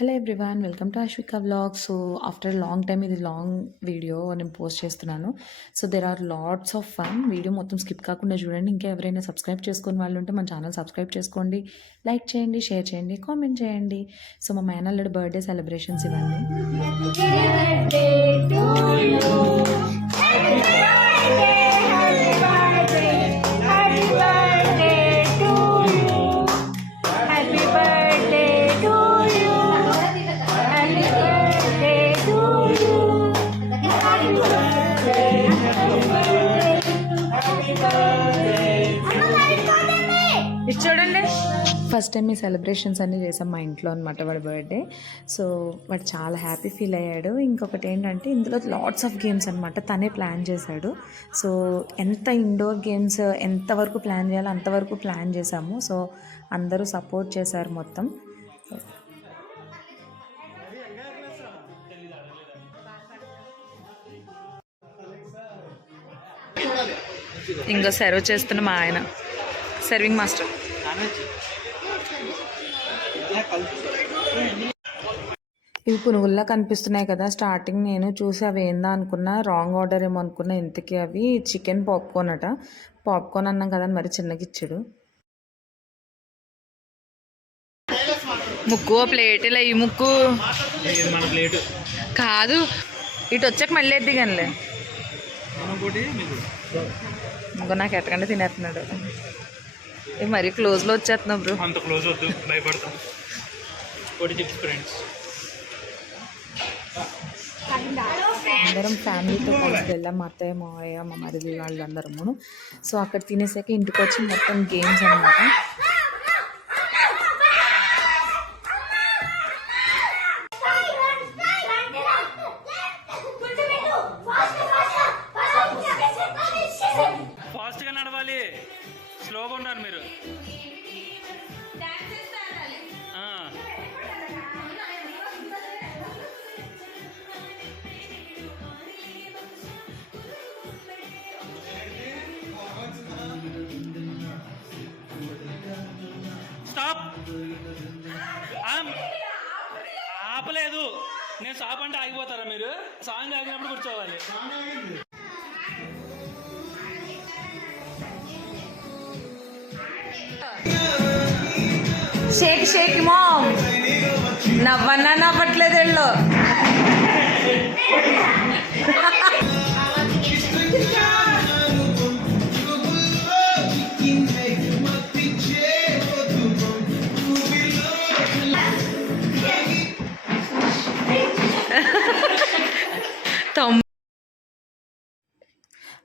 Hello everyone, welcome to Ashwika vlog. So after long time ఇది long video నేను post చేస్తున్నాను. So there are lots of fun. Video మొత్తం skip కాకుండా చూడండి. ఇంకా ఎవరైనా సబ్స్క్రైబ్ చేసుకుని వాళ్ళు ఉంటే మన ఛానల్ సబ్స్క్రైబ్ చేసుకోండి, లైక్ చేయండి, షేర్ చేయండి, కామెంట్ చేయండి. సో మా మేనల్లుడి బర్త్డే సెలబ్రేషన్స్ ఇవన్నీ. చూడండి, ఫస్ట్ టైం ఈ సెలబ్రేషన్స్ అన్నీ చేసాం మా ఇంట్లో అనమాట వాడి బర్త్డే. సో వాడు చాలా హ్యాపీ ఫీల్ అయ్యాడు. ఇంకొకటి ఏంటంటే ఇందులో లాట్స్ ఆఫ్ గేమ్స్ అనమాట తనే ప్లాన్ చేశాడు. సో ఎంత ఇండోర్ గేమ్స్ ఎంతవరకు ప్లాన్ చేయాలో అంతవరకు ప్లాన్ చేశాము. సో అందరూ సపోర్ట్ చేశారు మొత్తం. ఇంకా సర్వ్ చేస్తున్న మా ఆయన సర్వింగ్ మాస్టర్. ఇవి పునుగుల్లా కనిపిస్తున్నాయి కదా. స్టార్టింగ్ నేను చూసి అవి ఏందా అనుకున్నా, రాంగ్ ఆర్డర్ ఏమో అనుకున్నా. ఇంతకీ అవి చికెన్ పాప్కార్న్ అట. పాప్కార్న్ అన్నాం కదా మరి చిన్నగా ఇచ్చాడు. ముక్కు ప్లేట్ ఇలా ఈ ముక్కు కాదు, ఇటు వచ్చాక మళ్ళీ ఎద్ది కానిలే. ఇంకో నాకు ఎట్టకంటే తినేస్తున్నాడు. మరీ క్లోజ్లో వచ్చేస్తున్నావు బ్రో. అంత క్లోజ్ వద్దు, భయపడతాం. అందరం ఫ్యామిలీతో కలిసి వెళ్ళాం. మా అత్తయ్య, మావయ్య, మా మరిది వాళ్ళందరము. సో అక్కడ తినేసాక ఇంటికి వచ్చి మొత్తం గేమ్స్ అన్నమాట. ఫాస్ట్గా నడవాలి, స్లోగా ఉండాలి మీరు. స్టాప్. ఆపలేదు, నేను స్టాప్ అంటే ఆగిపోతారా మీరు? సాంగ్ ఆగినప్పుడు కూర్చోవాలి. షేక్ షేక్ మామ్. నవ్వన్నా నవ్వట్లేదు వెళ్ళు.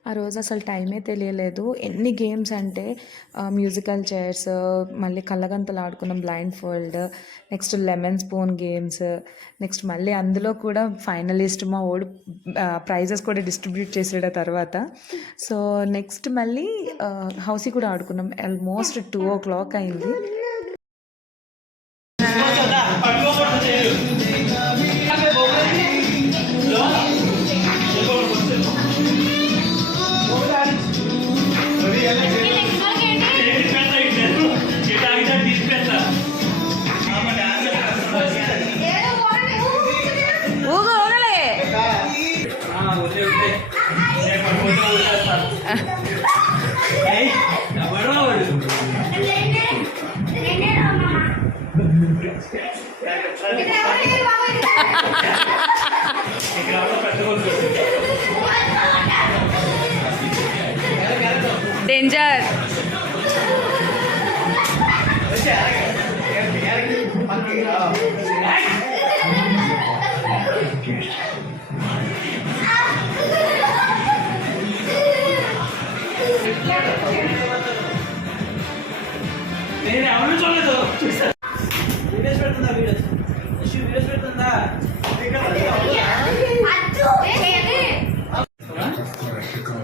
ఆ రోజు అసలు టైమే తెలియలేదు. ఎన్ని గేమ్స్ అంటే మ్యూజికల్ చైర్స్, మళ్ళీ కళ్ళగంతలు ఆడుకున్నాం, blindfold, next lemon spoon games, next మళ్ళీ అందులో కూడా ఫైనలిస్ట్ మా ఓడి ప్రైజెస్ కూడా డిస్ట్రిబ్యూట్ చేసాడు తర్వాత. సో నెక్స్ట్ మళ్ళీ హౌసీ కూడా ఆడుకున్నాం. ఆల్మోస్ట్ 2 o'clock అయింది. డేంజర్. నేను ఎవరు చూడలేదు. వీడియోస్ పెడుతుందా? వీడియోస్ పెడుతుందా?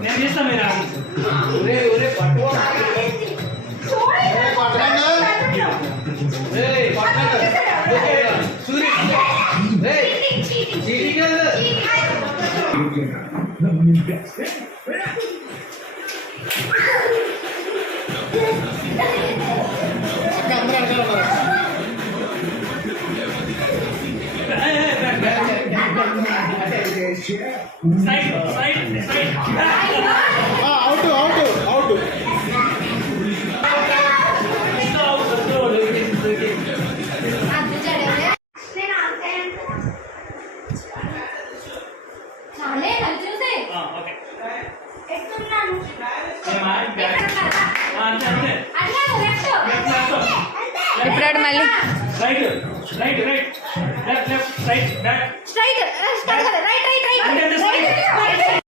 నేను చేస్తా. మీరు side side side out out out. ఇప్పుడు మళ్ళీ right right right left left right back straight right right right